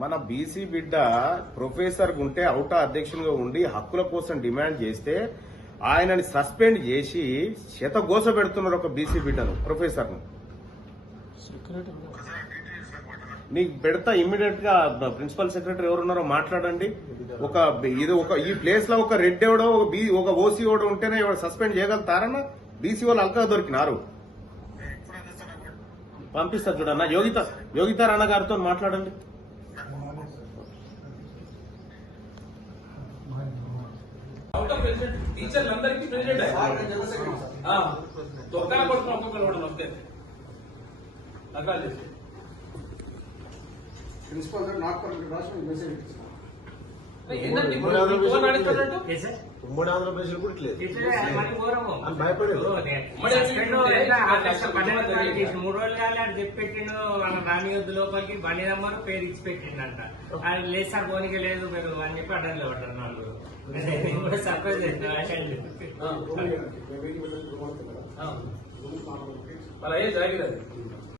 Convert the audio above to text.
మన బీసీ బిడ్డ ప్రొఫెసర్ ఉంటే అవుటా అధ్యక్షునిగా ఉండి హక్కుల కోసం డిమాండ్ చేస్తే ఆయనని సస్పెండ్ చేసి శతగోస పెడుతున్నారు ఒక బీసీ బిడ్డను ప్రొఫెసర్ ను. నీకు పెడతా ఇమ్మీడియట్ గా ప్రిన్సిపల్ సెక్రటరీ ఎవరున్నారో మాట్లాడండి. ఈ ప్లేస్ లో ఒక రెడ్ ఎవడో ఒక ఓసీ ఓడో ఉంటేనే సస్పెండ్ చేయగలుగుతారన్న. బీసీ వాళ్ళు అల్కా దొరికినారు. పంపిస్తారు చూడన్న. యోగిత రాణ గారితో మాట్లాడండి. టీచర్లందరికీ ప్రెసిడెంట్ తొక్కల కొట్టుకుని ఒక్కొక్కరు కూడా వస్తే రకాలు చేసి ప్రిన్సిపల్ గారు నాకు రాష్ట్రం మెసేజ్ ఇస్తున్నారు. ఉమ్మడి ఆంధ్రప్రదేశ్ కూడా భయపడి 3 రోజులు కాదు చెప్పెట్టిండు. వాళ్ళ రానియొద్దు లోపలికి బండి నెంబర్ పేరు ఇచ్చి పెట్టిండంట. అది లేదు సార్ పోనీకి లేదు మీరు అని చెప్పి అడ్డంలో పడ్డారు వాళ్ళు. కూడా సర్ప్రైజ్ అలా ఏ జాగిరది